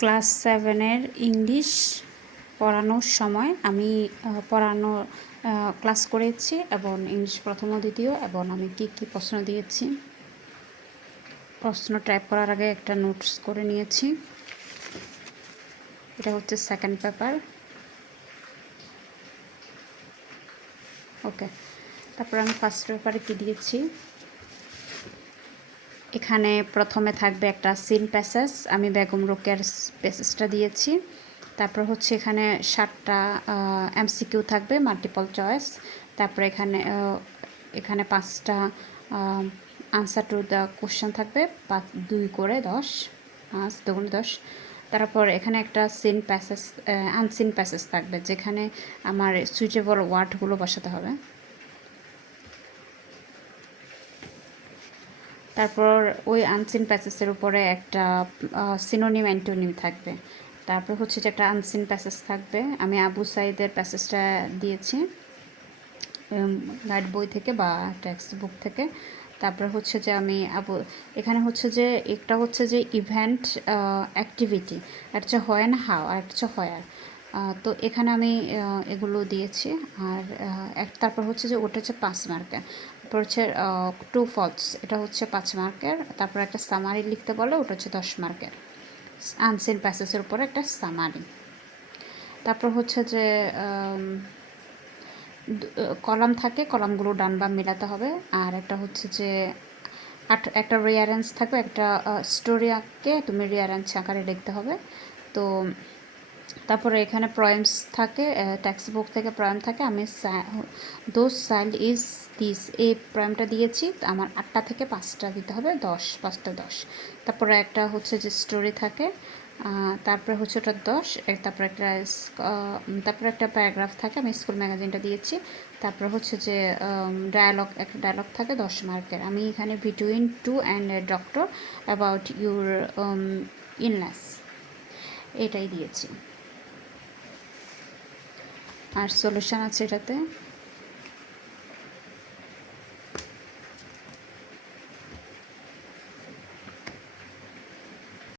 Class সেভেনের English পড়ানোর সময় আমি পড়ানো ক্লাস করেছি এবং ইংলিশ প্রথম ও দ্বিতীয় এবং আমি কী কী প্রশ্ন দিয়েছি, প্রশ্ন টাইপ করার আগে একটা নোটস করে নিয়েছি। এটা হচ্ছে সেকেন্ড পেপার ওকে তারপর আমি ফার্স্ট পেপারে কী দিয়েছি? এখানে প্রথমে থাকবে একটা সিন প্যাসেজ। আমি বেগম রোকের প্যাসেজটা দিয়েছি। তারপর হচ্ছে এখানে সাতটা এমসিকিউ থাকবে মাল্টিপল চয়েস তারপর এখানে এখানে পাঁচটা আনসার টু দ্য কোশ্চেন থাকবে। পাঁচ, দুই করে দশ, পাঁচ, দুগুণ দশ। তারপর এখানে একটা সিন প্যাসেজ আনসিন প্যাসেজ থাকবে, যেখানে আমার সুইচেবল ওয়ার্ডগুলো বসাতে হবে। তারপর ওই আনসিন প্যাসেজের উপরে একটা সিনোনিম অ্যান্টোনিম থাকবে। তারপর হচ্ছে যে একটা আনসিন প্যাসেজ থাকবে। আমি আবু সাইদের প্যাসেজটা দিয়েছি গাইড বই থেকে বা টেক্সট বুক থেকে। তারপর হচ্ছে যে আমি আবু, এখানে হচ্ছে যে একটা হচ্ছে যে ইভেন্ট অ্যাক্টিভিটি একটা হচ্ছে হোয়েন হাও আর একটা হচ্ছে হয়ার তো এখানে আমি এগুলো দিয়েছি। আর এক, তারপর হচ্ছে যে ওটা হচ্ছে পাঁচ মার্কের তারপর হচ্ছে টু ফলস এটা হচ্ছে পাঁচ মার্কের। তারপর একটা সামারি লিখতে বলে, ওটা হচ্ছে দশ মার্কের। আনসিন প্যাসেসের উপরে একটা সামারি তারপর হচ্ছে যে কলাম থাকে, কলামগুলো ডান বাম মেলাতে হবে। আর একটা হচ্ছে যে, আট, একটা রিয়ারেন্স থাকবে, একটা স্টোরি আঁকে তুমি রিয়ারেন্স আকারে লিখতে হবে। তো তারপরে এখানে প্রয়েমস থাকে টেক্সট বুক থেকে প্রয়েম থাকে। আমি দোজ চাইল্ড ইজ দিস এই প্রয়েমটা দিয়েছি। আমার আটটা থেকে পাঁচটা দিতে হবে, দশ, পাঁচটা দশ। তারপরে একটা হচ্ছে যে স্টোরি থাকে তারপরে হচ্ছে ওটা দশ তারপরে একটা তারপরে একটা প্যারাগ্রাফ থাকে, আমি স্কুল ম্যাগাজিনটা দিয়েছি। তারপরে হচ্ছে যে ডায়ালগ একটা ডায়ালগ থাকে দশ মার্কের। আমি এখানে between two and doctor about your ইনলেস এটাই দিয়েছি। আর সলিউশন আছে এটাতে।